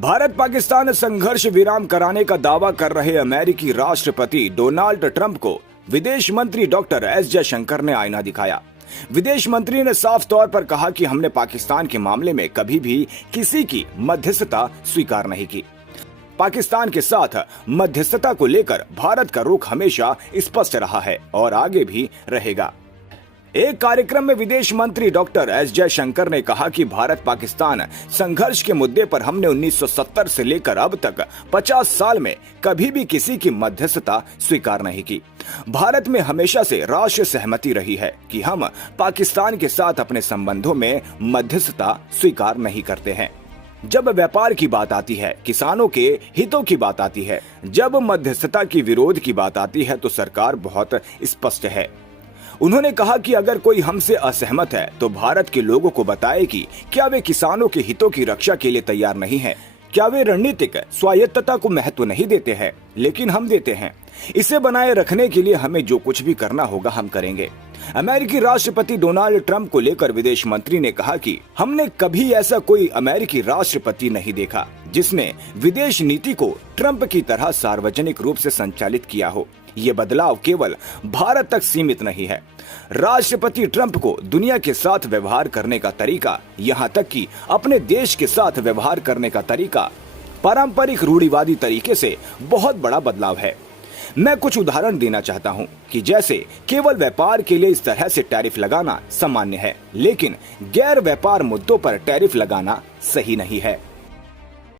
भारत पाकिस्तान संघर्ष विराम कराने का दावा कर रहे अमेरिकी राष्ट्रपति डोनाल्ड ट्रंप को विदेश मंत्री डॉक्टर एस जयशंकर ने आईना दिखाया। विदेश मंत्री ने साफ तौर पर कहा कि हमने पाकिस्तान के मामले में कभी भी किसी की मध्यस्थता स्वीकार नहीं की। पाकिस्तान के साथ मध्यस्थता को लेकर भारत का रुख हमेशा स्पष्ट रहा है और आगे भी रहेगा। एक कार्यक्रम में विदेश मंत्री डॉक्टर एस जयशंकर ने कहा कि भारत पाकिस्तान संघर्ष के मुद्दे पर हमने 1970 से लेकर अब तक 50 साल में कभी भी किसी की मध्यस्थता स्वीकार नहीं की। भारत में हमेशा से राष्ट्रीय सहमति रही है कि हम पाकिस्तान के साथ अपने संबंधों में मध्यस्थता स्वीकार नहीं करते हैं। जब व्यापार की बात आती है, किसानों के हितों की बात आती है, जब मध्यस्थता की विरोध की बात आती है तो सरकार बहुत स्पष्ट है। उन्होंने कहा कि अगर कोई हमसे असहमत है तो भारत के लोगों को बताए कि क्या वे किसानों के हितों की रक्षा के लिए तैयार नहीं हैं, क्या वे रणनीतिक स्वायत्तता को महत्व नहीं देते हैं, लेकिन हम देते हैं। इसे बनाए रखने के लिए हमें जो कुछ भी करना होगा हम करेंगे। अमेरिकी राष्ट्रपति डोनाल्ड ट्रंप को लेकर विदेश मंत्री ने कहा कि हमने कभी ऐसा कोई अमेरिकी राष्ट्रपति नहीं देखा जिसने विदेश नीति को ट्रंप की तरह सार्वजनिक रूप से संचालित किया हो। ये बदलाव केवल भारत तक सीमित नहीं है। राष्ट्रपति ट्रंप को दुनिया के साथ व्यवहार करने का तरीका, यहाँ तक कि अपने देश के साथ व्यवहार करने का तरीका पारंपरिक रूढ़िवादी तरीके से बहुत बड़ा बदलाव है। मैं कुछ उदाहरण देना चाहता हूं कि जैसे केवल व्यापार के लिए इस तरह से टैरिफ लगाना सामान्य है, लेकिन गैर व्यापार मुद्दों पर टैरिफ लगाना सही नहीं है।